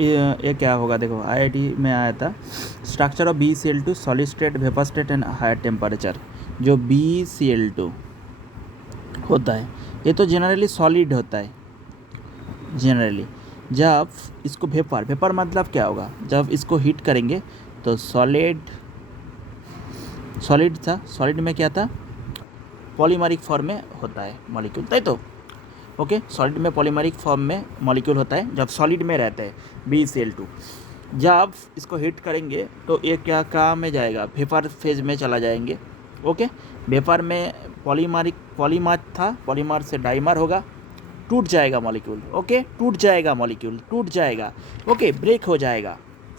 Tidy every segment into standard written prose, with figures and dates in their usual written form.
ये क्या होगा, देखो आईआईटी में आया था, structure of BeCl2 solid state, vapour state and higher temperature. जो BeCl2 होता है ये तो जनरली सॉलिड होता है जनरली। जब इसको वेपर मतलब क्या होगा, जब इसको हीट करेंगे तो सॉलिड था, सॉलिड में क्या था, पॉलीमरिक फॉर्म में होता है मॉलिक्यूल, तय तो ओके। सॉलिड में पॉलीमरिक फॉर्म में मॉलिक्यूल होता है जब सॉलिड में रहते हैं BeCl2। जब इसको हीट करेंगे तो ये क्या काम में जाएगा, वेपर फेज में चला जाएंगे। ओके, वेपर में पॉलीमर था, पॉलीमर से डाइमर होगा, टूट जाएगा मॉलिक्यूल। ओके, टूट जाएगा मॉलिक्यूल, टूट जाएगा। ओके, ब्रेक हो जाएगा।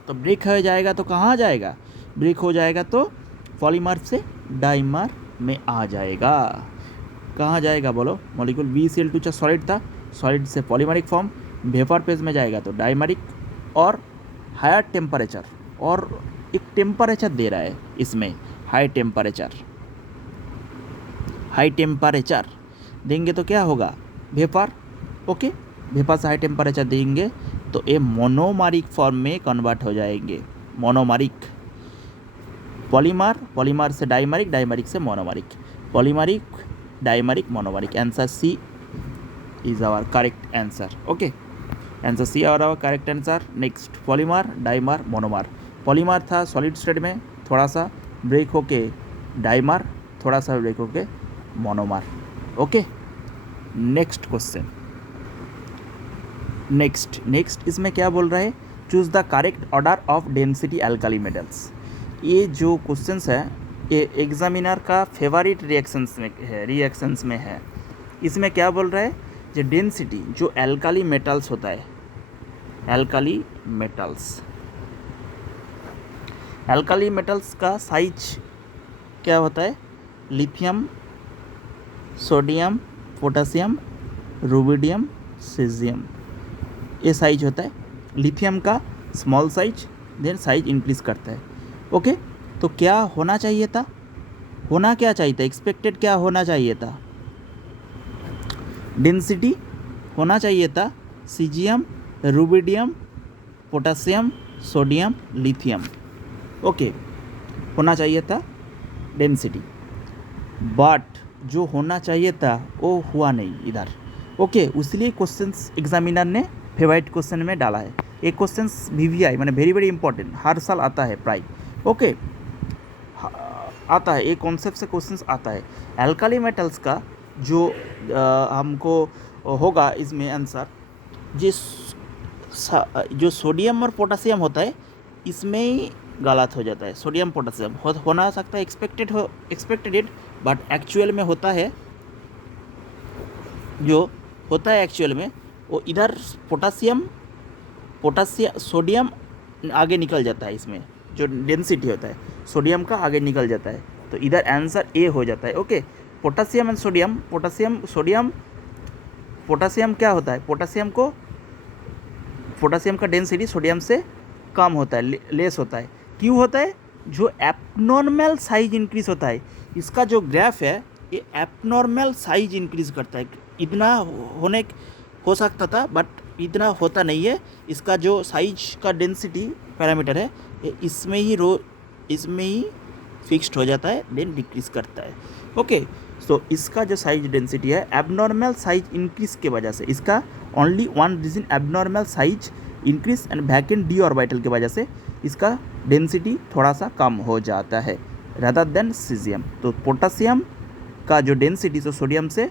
तो ब्रेक हो जाएगा तो कहाँ जाएगा, ब्रेक हो जाएगा तो पॉलीमर से डाइमर में आ जाएगा। कहाँ जाएगा बोलो, मॉलिक्यूल BeCl2 जो सॉलिड था, सॉलिड से पॉलीमरिक फॉर्म, वेपर फेज में जाएगा तो डाइमरिक, और हायर टेम्परेचर, और एक टेम्परेचर दे रहा है इसमें, हाई टेम्परेचर देंगे तो क्या होगा, वेपर। ओके, वेपर से हाई टेम्परेचर देंगे तो ये मोनोमरिक फॉर्म में कन्वर्ट हो जाएंगे। मोनोमरिक, पॉलीमर से डाइमरिक, डाइमरिक से monomeric, polymeric, dimeric, monomeric. Answer C is our correct answer. Okay, answer C our correct answer. Next, polymer, dimer, monomer. Polymer था सॉलिड स्टेट में, थोड़ा सा ब्रेक होके डाइमर, थोड़ा सा ब्रेक होके monomer. Okay, next question. Next इसमें क्या बोल रहा है, choose the correct order of density alkali metals. ये जो क्वेश्चंस है ये एग्जामिनर का फेवरेट रिएक्शंस में है। इसमें क्या बोल रहा है, जो डेंसिटी जो एल्काली मेटल्स होता है, एल्काली मेटल्स का साइज क्या होता है, lithium, sodium, potassium, rubidium, caesium, ये साइज होता है। लिथियम का small size, then size increase करता है। ओके, तो क्या होना चाहिए था, होना क्या चाहिए था, एक्सपेक्टेड क्या होना चाहिए था, डेंसिटी होना चाहिए था caesium, rubidium, potassium, sodium, lithium. Okay, होना चाहिए था डेंसिटी, बट जो होना चाहिए था वो हुआ नहीं इधर। ओके, इसलिए क्वेश्चंस एग्जामिनर ने फेवरेट क्वेश्चन में डाला है। एक क्वेश्चंस VVI माने वेरी वेरी इंपॉर्टेंट, हर साल आता है प्राय। ओके, आता है, एक कॉन्सेप्ट से क्वेश्चंस आता है। एल्काली मेटल्स का जो हमको होगा इसमें आंसर, जो सोडियम और पोटेशियम होता है इसमें ही गलत हो जाता है। सोडियम पोटेशियम होना सकता है एक्सपेक्टेड, बट एक्चुअल में होता है, जो होता है एक्चुअल में वो इधर पोटेशियम सोडियम आगे निकल जाता है, इसमें जो डेंसिटी होता है सोडियम का आगे निकल जाता है, तो इधर आंसर ए हो जाता है। Okay, potassium and sodium, potassium क्या होता है, पोटेशियम का डेंसिटी सोडियम से कम होता है, लेस होता है। क्यों होता है, जो एब्नॉर्मल साइज इंक्रीज होता है, इसका जो ग्राफ है ये एब्नॉर्मल साइज इंक्रीज करता है। इतना हो सकता था बट इतना होता नहीं है। इसका जो साइज का डेंसिटी पैरामीटर है ये इसमें ही फिक्स्ड हो जाता है, देन डिक्रीज करता है। ओके, तो इसका जो साइज डेंसिटी है एबनॉर्मल साइज इंक्रीज के वजह से, इसका only one reason abnormal size increase and vacant d orbital की वजह से इसका डेंसिटी थोड़ा सा कम हो जाता है रादर देन सीजियम। तो पोटेशियम का जो डेंसिटी तो सोडियम से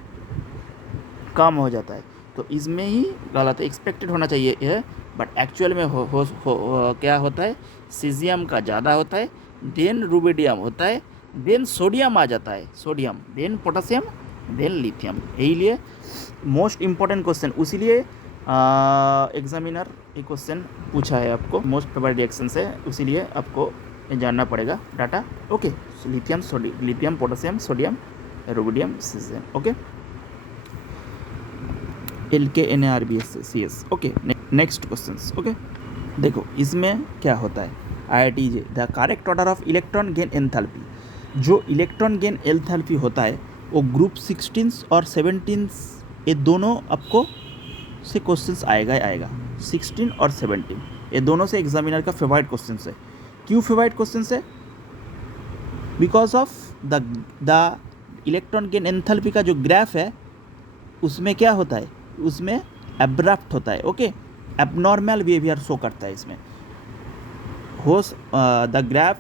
कम हो जाता है, तो इसमें ही गलत है। एक्सपेक्टेड होना चाहिए है बट एक्चुअल में क्या होता है, सीजियम का ज़्यादा होता है, देन रुबिडियम होता है, देन सोडियम आ जाता है, sodium then potassium then lithium. यही लिए मोस्ट इम्पॉर्टेंट क्वेश्चन, इसीलिए एग्जामिनर एक क्वेश्चन पूछा है आपको, मोस्ट फेवरेट रिएक्शन से, इसीलिए आपको जानना पड़ेगा data. Okay, lithium, potassium, sodium, rubidium, caesium. Okay, LKNARBSCS। Okay, next questions. Okay, देखो इसमें क्या होता है, IITJ the correct order of electron gain enthalpy. जो इलेक्ट्रॉन गेन एंथैल्पी होता है वो ग्रुप 16 और 17 ये दोनों आपको से क्वेश्चंस आएगा 16 और 17 ये दोनों से एग्जामिनर का फेवरेट क्वेश्चन है। क्यों फेवरेट क्वेश्चन है? Because of the electron gain enthalpy का जो ग्राफ है उसमें क्या होता है, उसमें एब्रप्ट होता है। ओके, एबनॉर्मल बिहेवियर शो करता है इसमें। हो द ग्राफ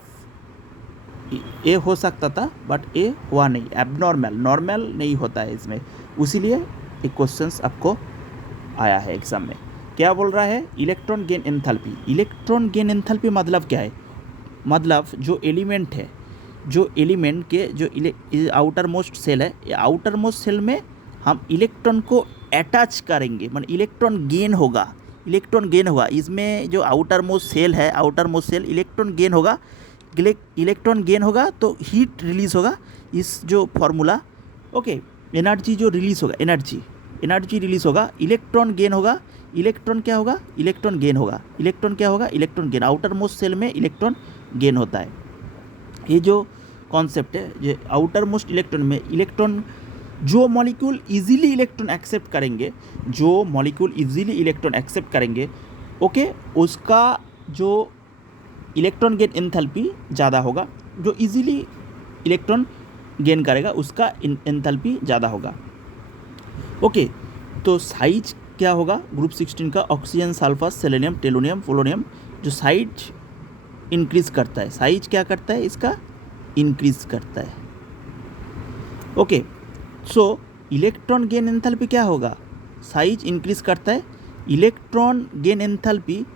ए हो सकता था बट ए हुआ नहीं, एबनॉर्मल, नॉर्मल नहीं होता है इसमें, उसीलिए एक क्वेश्चंस आपको आया है एग्जाम में। क्या बोल रहा है? Electron gain enthalpy. Electron gain enthalpy मतलब क्या है? मतलब जो एलिमेंट है, जो एलिमेंट के जो आउटर मोस्ट सेल है, ये आउटर मोस्ट सेल में हम इलेक्ट्रॉन को अटैच करेंगे, मतलब इलेक्ट्रॉन गेन होगा, इलेक्ट्रॉन गेन होगा। इसमें जो आउटर मोस्ट सेल है, outermost shell electron gain होगा, इलेक्ट्रॉन गेन होगा तो हीट रिलीज होगा। इस जो फॉर्मूला, ओके, एनर्जी जो रिलीज होगा, एनर्जी रिलीज होगा, इलेक्ट्रॉन गेन होगा, इलेक्ट्रॉन क्या होगा? इलेक्ट्रॉन गेन होगा। इलेक्ट्रॉन क्या होगा? Electron gain. Outermost shell में इलेक्ट्रॉन गेन होता है। ये जो कॉन्सेप्ट है, ये आउटर मोस्ट इलेक्ट्रॉन में इलेक्ट्रॉन, जो मॉलिक्यूल इजीली इलेक्ट्रॉन एक्सेप्ट करेंगे, जो मॉलिक्यूल इजीली इलेक्ट्रॉन एक्सेप्ट करेंगे, ओके, उसका जो इलेक्ट्रॉन गेन एंथैल्पी ज़्यादा होगा। जो इजीली इलेक्ट्रॉन गेन करेगा उसका एंथैल्पी ज़्यादा होगा। ओके, तो साइज क्या होगा ग्रुप 16 का? ऑक्सीजन, सल्फर, सेलेनियम, टेलुनियम, पोलोनियम, जो साइज इंक्रीज करता है। साइज क्या करता है? इसका इंक्रीज करता है। ओके, सो इलेक्ट्रॉन गेन एंथैल्पी क्या होगा? साइज इंक्रीज करता है, इलेक्ट्रॉन गेन एंथैल्पी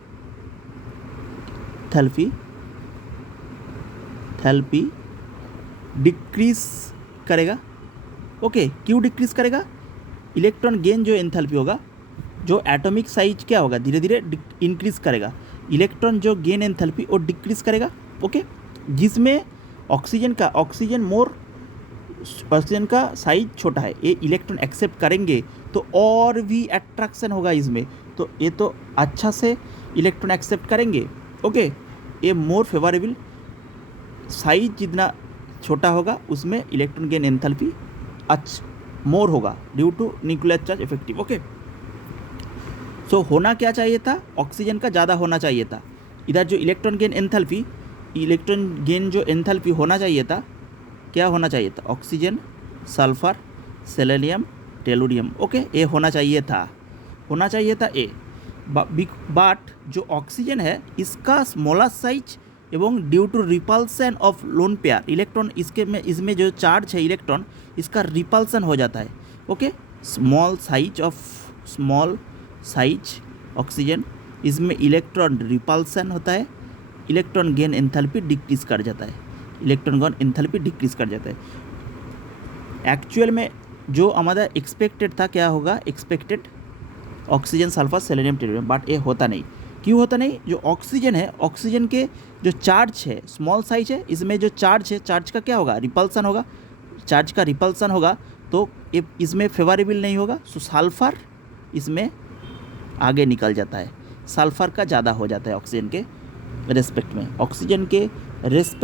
डिक्रीज करेगा। ओके, क्यों डिक्रीज करेगा? इलेक्ट्रॉन गेन जो एंथैल्पी होगा, जो एटॉमिक साइज क्या होगा? धीरे धीरे इंक्रीज करेगा। इलेक्ट्रॉन जो गेन एंथैल्पी वो डिक्रीज करेगा। ओके, जिसमें ऑक्सीजन का साइज छोटा है, ये इलेक्ट्रॉन एक्सेप्ट करेंगे तो और भी अट्रैक्शन होगा इसमें, तो ये तो अच्छा से इलेक्ट्रॉन एक्सेप्ट करेंगे। ओके, ये मोर फेवरेबल, साइज जितना छोटा होगा उसमें इलेक्ट्रॉन गेन एंथैल्पी मोर होगा due to nuclear charge effective. Okay, so होना क्या चाहिए था? ऑक्सीजन का ज़्यादा होना चाहिए था। इधर जो इलेक्ट्रॉन गेन जो एंथैल्पी होना चाहिए था, क्या होना चाहिए था? Oxygen, sulphur, selenium, tellurium, okay, ये होना चाहिए था ए। बट जो ऑक्सीजन है इसका स्मॉलर साइज एवं due to repulsion of lone pair electron, इसमें जो चार्ज है इलेक्ट्रॉन, इसका रिपल्सन हो जाता है। ओके, स्मॉल साइज ऑक्सीजन, इसमें इलेक्ट्रॉन रिपल्सन होता है, इलेक्ट्रॉन गेन एंथैल्पी डिक्रीज कर जाता है, एक्चुअल में जो हमारा एक्सपेक्टेड था, क्या होगा? Expected oxygen, sulphur, selenium, tellurium, but ये होता नहीं। क्यों होता नहीं? जो ऑक्सीजन है, ऑक्सीजन के जो चार्ज है स्मॉल साइज है, इसमें जो चार्ज है, चार्ज का क्या होगा? रिपल्सन होगा। चार्ज का रिपल्सन होगा तो ये इसमें फेवरेबल नहीं होगा, सो सल्फर इसमें आगे निकल जाता है, सल्फर का ज़्यादा हो जाता है ऑक्सीजन के रेस्पेक्ट में। ऑक्सीजन के रेस्पेक्ट